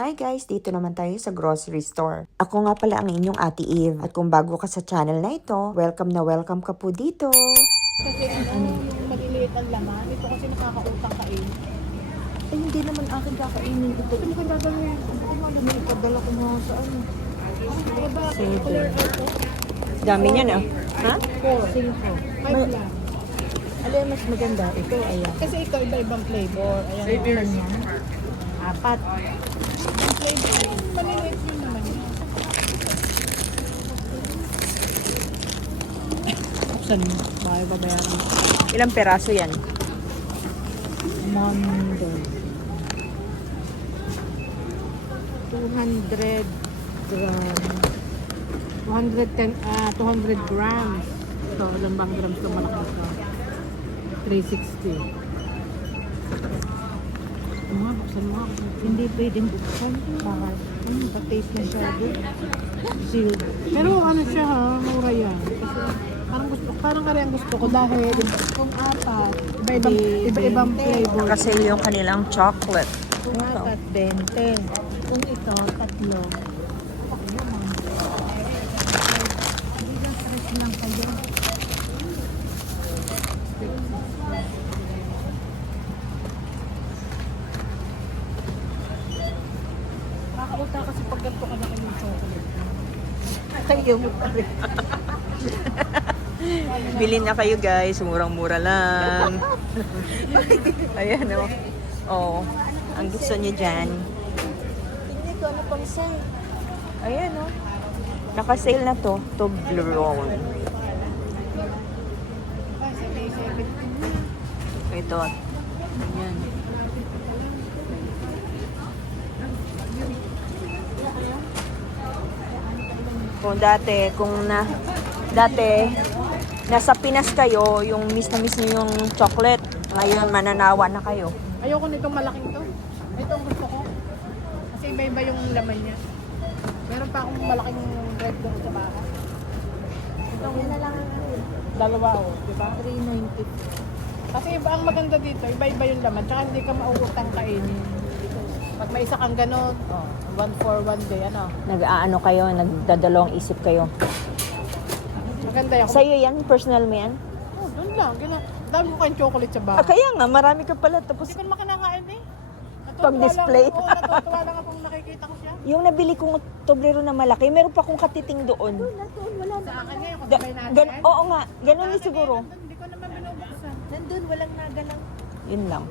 Hi guys, dito naman tayo sa grocery store. Ako nga pala ang inyong Ate Eve. At kung bago ka sa channel na ito, welcome na welcome ka po dito. Kasi yung maliliit ang laman, ito kasi nakakautang kain. Ay, hindi naman akin kakainin ito. Ano ka gagawin? Ano may ipadala ko nga sa ano? Diba, color ito? Dami niyan ah. Ha? 4, 5 lang. Alin mas maganda? Ito, ayan. Kasi ito iba-ibang flavor. Ayan, ilan yan? 4. Yung flavor, maliliit yun naman yun. Buksan mo. Bakit babayaran mo? Ilang peraso yan? Mondo. 200 grams. 200 grams. So, ilang bang grams ito malaki ito? 360. Ano nga, buksan mo nga. Hindi pwedeng buksan. Bakit? Pa-taste na siya. Sealed. Pero ano siya ha, mura yan. Kasi parang kaya ang gusto ko dahil kung 4, iba-ibang flavor. Kasi yung kanilang chocolate. Kung 4, 20. Kung ito, 3. Lang kayo. Nakakauta kasi pag ganito ka na yung chocolate. Kayo mo pa rin. Bilhin na kayo guys, murang-mura lang. Ayan o. Oh. Ang gusto niyo dyan. Tingnan ko ano pang sale. Ayan o. Naka-sale na to. Toblerone. Ito. Ayan. Dati, nasa Pinas kayo, yung miss na miss niyo yung chocolate. Ngayon, mananawa na kayo. Ayoko nitong malaking to. Ito ang gusto ko. Kasi iba-iba yung laman niya. Meron pa akong malaking red doon sa bahay. Itong na lang ang dalawa di ba? 390. Kasi iba ang maganda dito, iba-iba yung laman. Tsaka hindi ka mauutang kainin. Pag may isa kang ganun, 1 for 1 day, ano? Nag-aano kayo, nagdadalawang isip kayo. Maganda yan. Sa'yo yan? Personal mo yan? Doon lang. Ganun. Dami ko kayong chocolate sa bahay. Kaya nga, marami ka pala. Tapos, Hindi ko naman kinakain eh. Pag-display. Natutuwa lang akong nakikita ko siya. yung nabili kong Toblerone na malaki, meron pa akong katiting doon. Wala sa akin ngayon, kung Da- sabay natin. oo nga, ganun din siguro. Hindi ko naman binubuksan. Nandun, walang nagalang. Yun lang.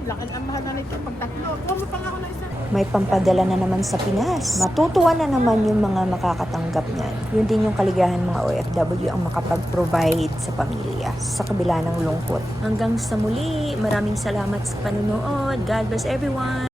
Laki ang mahal na nito pag tatlo. Kuha mo pa nga ako na isa. May pampadala na naman sa Pinas. Matutuwa na naman yung mga makakatanggap niyan. Yun din yung kaligahan mga OFW ang makapag-provide sa pamilya sa kabila ng lungkot. Hanggang sa muli, maraming salamat sa panunood. God bless everyone!